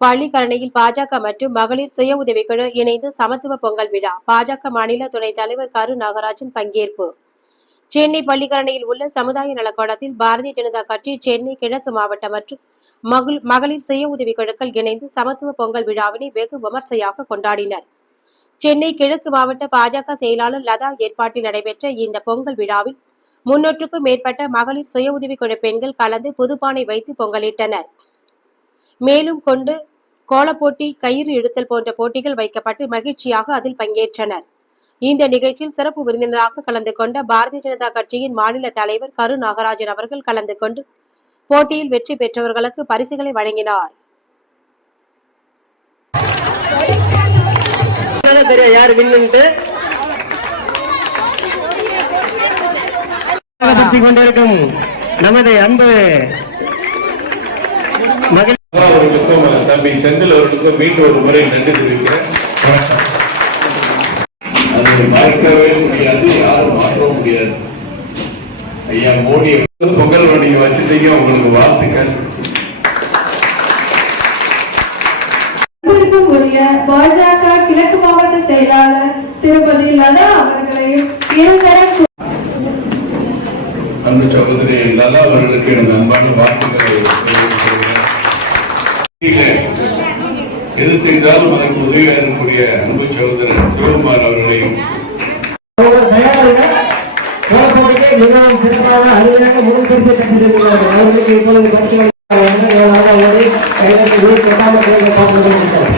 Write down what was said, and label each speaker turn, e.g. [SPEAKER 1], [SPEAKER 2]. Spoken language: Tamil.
[SPEAKER 1] பள்ளிக்கரணையில் பாஜக மற்றும் மகளிர் சுய உதவிக்குழு இணைந்து சமத்துவ பொங்கல் விழா. பாஜக மாநில துணைத் தலைவர் கரு நாகராஜன் பங்கேற்பு. சென்னை பள்ளிக்கரணையில் உள்ள சமுதாய நலக்கூடத்தில் பாரதிய ஜனதா கட்சி சென்னை கிழக்கு மாவட்ட மற்றும் மகளிர் சுய உதவிக்குழுக்கள் இணைந்து சமத்துவ பொங்கல் விழாவினை வெகு விமர்சையாக கொண்டாடினர். சென்னை கிழக்கு மாவட்ட பாஜக செயலாளர் லதா ஏற்பாட்டில் நடைபெற்ற இந்த பொங்கல் விழாவில் முன்னூற்றுக்கும் மேற்பட்ட மகளிர் சுய உதவிக்குழு பெண்கள் கலந்து புதுப்பானை வைத்து பொங்கலிட்டனர். மேலும் கொண்டு கோலப்போட்டி கயிறு இழுத்தல் போன்ற போட்டிகள் வைக்கப்பட்டு மகிழ்ச்சியாக அதில் பங்கேற்றனர். இந்த நிகழ்ச்சியில் சிறப்பு விருந்தினராக கலந்து கொண்ட பாரதிய ஜனதா கட்சியின் மாநில தலைவர் கரு நாகராஜன் அவர்கள் கலந்து கொண்டு போட்டியில் வெற்றி பெற்றவர்களுக்கு பரிசுகளை வழங்கினார். கொண்டிருக்கும் நமது அன்பு மகிழ்ச்சி தம்பி செந்தில் அவர்களுக்கும் மீண்டும் ஒரு முறை நன்றி தெரிவிக்கிறேன். அது மறக்கவே முடியாது யாரும் மாற்றவும் முடியாது. ஐயா மோடி பொங்கல் நீங்க வச்சிருந்தீங்க உங்களுக்கு வாழ்த்துக்கள். பாஜக கிழக்கு மாவட்ட செயலாளர் திருப்பதி லதா அவர்களையும் இருதரப்பு அன்பு சகோதரி லதா அவர்களுக்கு எனது அன்பான வாழ்த்துக்களை. எது செய்தாலும் அதற்கு உதவியாக இருக்கக்கூடிய அன்பு சகோதரர் சிவகுமார் அவர்களையும் மிகவும் சிறப்பாக அருமையாக முதல் பரிசை பெற்று செல்கிறார்கள் அவர்களுக்கு இப்பொழுது பரிசு வழங்குகிறார்கள்.